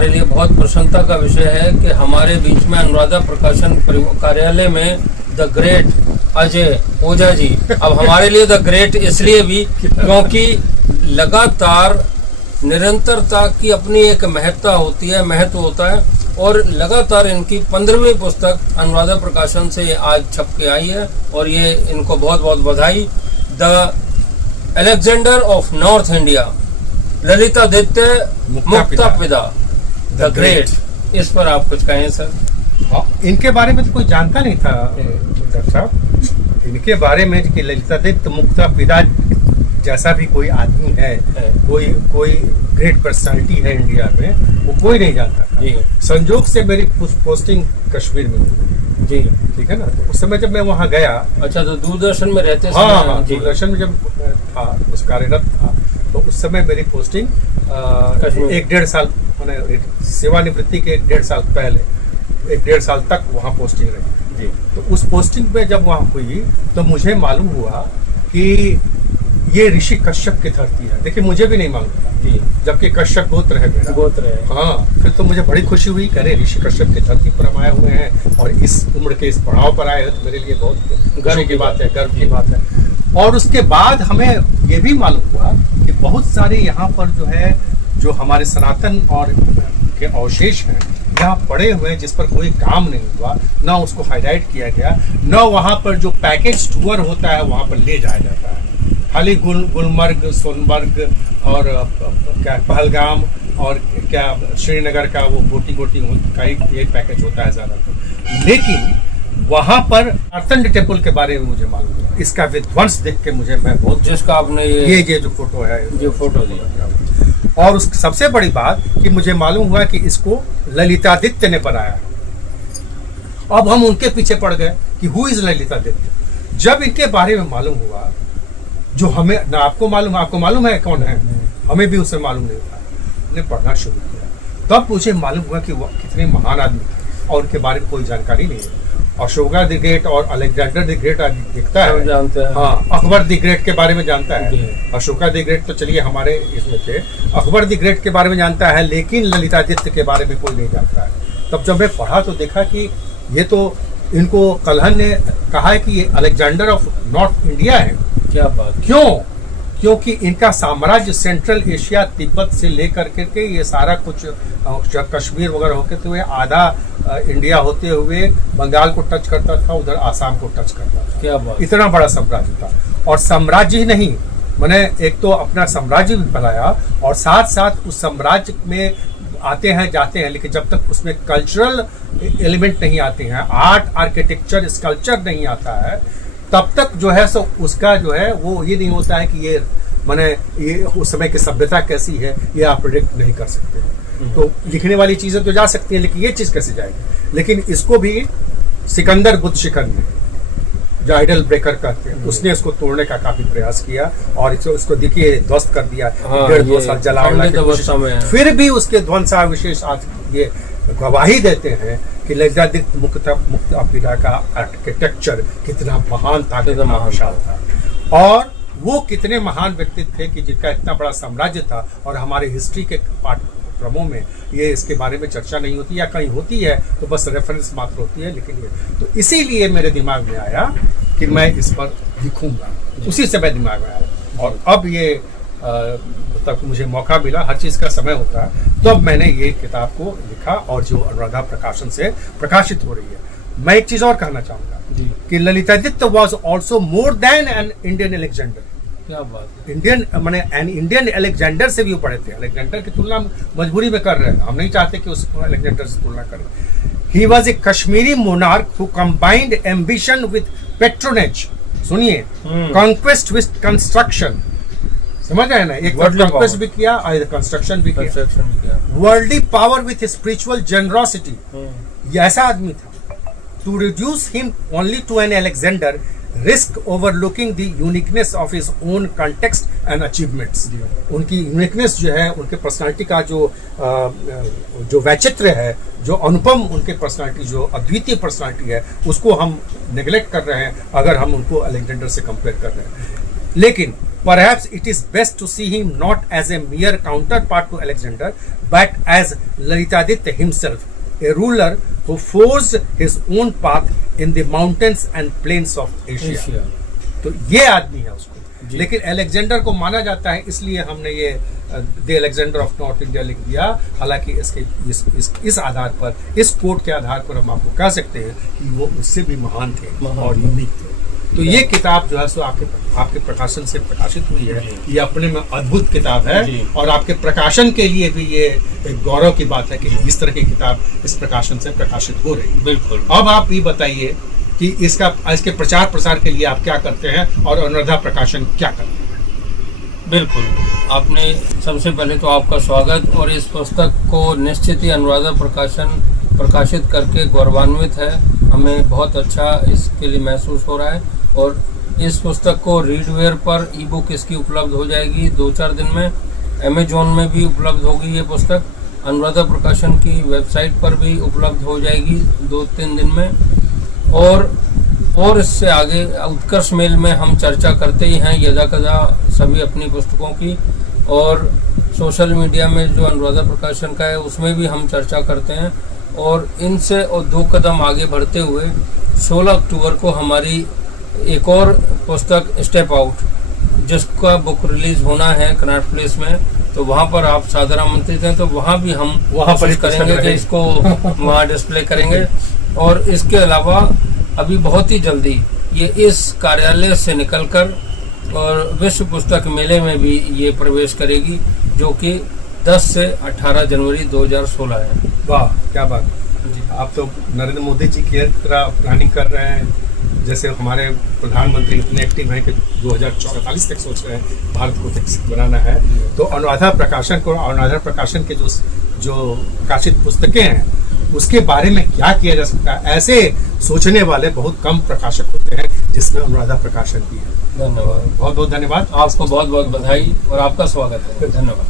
हमारे लिए बहुत प्रसन्नता का विषय है कि हमारे बीच में अनुराधा प्रकाशन कार्यालय में द ग्रेट अजय ओझा जी, अब हमारे लिए द ग्रेट इसलिए भी क्योंकि लगातार निरंतरता की अपनी एक महत्ता होती है, महत्व होता है, और लगातार इनकी 15वीं पुस्तक अनुराधा प्रकाशन से आज छप के आई है और ये इनको बहुत बहुत बधाई। The Alexander of North India, Lalitaditya Muktapida the great, इस पर आप कुछ कहें सर? हाँ, इनके बारे में तो कोई जानता नहीं था डॉक्टर साहब, इनके बारे में कि ललितादित्य मुक्तापिदा जैसा भी कोई आदमी है, कोई ग्रेट पर्सनालिटी है इंडिया में, वो कोई नहीं जानता था। जी। संजोग से मेरी पोस्टिंग कश्मीर में हुई जी, ठीक है ना, तो उस समय जब मैं वहाँ गया। अच्छा, तो दूरदर्शन में रहते? हाँ, दूरदर्शन में जब था, उस कार्यरत था, तो उस समय मेरी पोस्टिंग 1-1.5 साल, मैंने सेवानिवृत्ति के 1-1.5 साल पहले 1-1.5 साल तक वहाँ पोस्टिंग रही। जी। तो उस पोस्टिंग में जब वहाँ हुई तो मुझे मालूम हुआ कि ये ऋषि कश्यप की धरती है। देखिए, मुझे भी नहीं मालूम था, जबकि कश्यप गोत्र है मेरा। गोत्र है। हाँ, फिर तो मुझे बड़ी खुशी हुई, कह रहे ऋषि कश्यप की धरती पर हम आए हुए हैं और इस उम्र के इस पड़ाव पर आए हैं, तो मेरे लिए बहुत गर्व की बात है, गर्व की बात है। और उसके बाद हमें ये भी मालूम हुआ कि बहुत सारे यहाँ पर जो है, जो हमारे सनातन और के अवशेष हैं, यहाँ पड़े हुए हैं, जिस पर कोई काम नहीं हुआ, ना उसको हाईलाइट किया गया, ना वहाँ पर जो पैकेज टूर होता है वहाँ पर ले जाया जाता है। खाली गुलमर्ग, सोनमर्ग और क्या पहलगाम और क्या श्रीनगर का वो गोटी का ही पैकेज होता है ज़्यादातर। लेकिन वहाँ पर अर्थन टेम्पल के बारे में मुझे मालूम है, इसका विध्वंस देख के मैं बहुत, जिसका आपने ये जो फोटो है, जो फोटो दिया, और उस सबसे बड़ी बात कि मुझे मालूम हुआ कि इसको ललितादित्य ने बनाया। अब हम उनके पीछे पड़ गए कि हु इज ललितादित्य। जब इनके बारे में मालूम हुआ, जो हमें ना आपको मालूम है कौन है, हमें भी उसे मालूम नहीं था, हमने पढ़ना शुरू किया, तब मुझे मालूम हुआ कि वो कितने महान आदमी थे और उनके बारे में कोई जानकारी नहीं है। अशोका द ग्रेट और अलेक्जेंडर द ग्रेट दिखता है, जानते हैं। हाँ, अकबर द ग्रेट के बारे में जानता है। अशोका द ग्रेट तो चलिए हमारे इसमें थे, अकबर द ग्रेट के बारे में जानता है, लेकिन ललितादित्य के बारे में कोई नहीं जानता है। तब जब मैं पढ़ा तो देखा कि ये तो इनको कल्हन ने कहा है कि ये अलेक्जेंडर ऑफ नॉर्थ इंडिया है। क्या बात! क्योंकि इनका साम्राज्य सेंट्रल एशिया, तिब्बत से लेकर के ये सारा कुछ कश्मीर वगैरह होते हुए आधा इंडिया होते हुए बंगाल को टच करता था, उधर आसाम को टच करता था। क्या बात! इतना बड़ा साम्राज्य था। और साम्राज्य ही नहीं, मैंने एक तो अपना साम्राज्य भी फैलाया और साथ साथ उस साम्राज्य में आते हैं जाते हैं, लेकिन जब तक उसमें कल्चरल एलिमेंट नहीं आते हैं, आर्ट, आर्किटेक्चर, स्कल्पचर नहीं आता है, तब तक जो है सो उसका जो है वो ये नहीं होता है कि ये उस समय की सभ्यता कैसी है, ये आप प्रेडिक्ट नहीं कर सकते। तो लिखने वाली चीजें तो जा सकती हैं, लेकिन ये चीज कैसे जाएगी? लेकिन इसको भी सिकंदर बुद्ध शिखर ने, जो आइडल ब्रेकर कहते हैं, उसने इसको तोड़ने का काफी प्रयास किया और इसको देखिए ध्वस्त कर दिया। 1.5-2 साल जला, फिर भी उसके ध्वंसावशेष आज ये गवाही देते हैं कि ललितादित्य मुक्तापिदा का आर्किटेक्चर कितना महान था, कितना महाशाल था, और वो कितने महान व्यक्तित्व थे कि जिनका इतना बड़ा साम्राज्य था। और हमारे हिस्ट्री के पाठ्यक्रमों में ये इसके बारे में चर्चा नहीं होती, या कहीं होती है तो बस रेफरेंस मात्र होती है। लेकिन ये तो इसीलिए मेरे दिमाग में आया कि मैं इस पर लिखूंगा, उसी से मैं दिमाग में आया। और अब ये तब मुझे मौका मिला, हर चीज़ का समय होता है, तो अब मैंने ये किताब को लिखा और जो अनुराधा प्रकाशन से प्रकाशित हो रही है। मैं एक चीज़ और कहना चाहूँगा कि Lalitaditya was also more than an Indian Alexander. क्या बात! इंडियन मैंने एन इंडियन अलेक्जेंडर से भी पढ़े थे। अलेक्जेंडर की तुलना मजबूरी में कर रहे हैं, हम नहीं चाहते कि उसको अलेक्जेंडर से तुलना करें। He was a Kashmiri monarch who combined ambition with patronage, सुनिए, कॉन्क्वेस्ट विथ कंस्ट्रक्शन, समझ आए ना, एक कॉन्क्वेस्ट भी किया और कंस्ट्रक्शन भी किया। Worldly power with spiritual generosity, ये ऐसा आदमी था। To reduce him only to an Alexander risk overlooking the uniqueness of his own context and achievements. उनकी यूनिकनेस जो है, उनके पर्सनालिटी का जो वैचित्र है, जो अनुपम उनके पर्सनालिटी, जो अद्वितीय पर्सनालिटी है, उसको हम नेग्लेक्ट कर रहे हैं अगर हम उनको अलेक्जेंडर से कंपेयर कर रहे हैं। लेकिन Perhaps it is best to see him not as a mere counterpart to Alexander, but as Lalitaditya himself, a ruler who forged his own path in the mountains and plains of Asia. तो ये आदमी है उसको, लेकिन Alexander को माना जाता है, इसलिए हमने ये the Alexander of North India लिख दिया। हालांकि इसके इस आधार पर, इस कोट के आधार पर हम आपको कह सकते हैं कि वो उससे भी महान थे और यूनिक थे। तो ये किताब जो है सो आपके प्रकाशन से प्रकाशित हुई है। ये अपने में अद्भुत किताब है और आपके प्रकाशन के लिए भी ये एक गौरव की बात है कि इस तरह की किताब इस प्रकाशन से प्रकाशित हो रही है। बिल्कुल। अब आप ये बताइए कि इसके प्रचार प्रसार के लिए आप क्या करते हैं और अनुराधा प्रकाशन क्या करते हैं? बिल्कुल, आपने सबसे पहले तो आपका स्वागत, और इस पुस्तक को निश्चित ही अनुराधा प्रकाशन प्रकाशित करके गौरवान्वित है। हमें बहुत अच्छा इसके लिए महसूस हो रहा है। और इस पुस्तक को रीडवेयर पर ई बुक इसकी उपलब्ध हो जाएगी 2-4 दिन में। अमेजोन में भी उपलब्ध होगी ये पुस्तक। अनुराधा प्रकाशन की वेबसाइट पर भी उपलब्ध हो जाएगी 2-3 दिन में। और इससे आगे उत्कर्ष मेल में हम चर्चा करते ही हैं यदा कदा सभी अपनी पुस्तकों की, और सोशल मीडिया में जो अनुराधा प्रकाशन का है उसमें भी हम चर्चा करते हैं। और इनसे और 2 कदम आगे बढ़ते हुए 16 अक्टूबर को हमारी एक और पुस्तक स्टेप आउट, जिसका बुक रिलीज होना है कनॉट प्लेस में, तो वहाँ पर आप सादर आमंत्रित हैं। तो वहाँ भी हम कोशिश करेंगे कि इसको वहाँ डिस्प्ले करेंगे। और इसके अलावा अभी बहुत ही जल्दी ये इस कार्यालय से निकलकर और विश्व पुस्तक मेले में भी ये प्रवेश करेगी, जो कि 10 से 18 जनवरी 2016 है। वाह, क्या बात है। आप तो नरेंद्र मोदी जी की तरह प्लानिंग कर रहे हैं, जैसे हमारे प्रधानमंत्री इतने एक्टिव हैं कि 2044 तक सोच रहे हैं भारत को विकसित बनाना है। तो अनुराधा प्रकाशन के जो प्रकाशित पुस्तकें हैं उसके बारे में क्या किया जा सकता है, ऐसे सोचने वाले बहुत कम प्रकाशक होते हैं, जिसमें अनुराधा प्रकाशन भी है। धन्यवाद, बहुत बहुत धन्यवाद। आपको बहुत बहुत बधाई और आपका स्वागत है। धन्यवाद।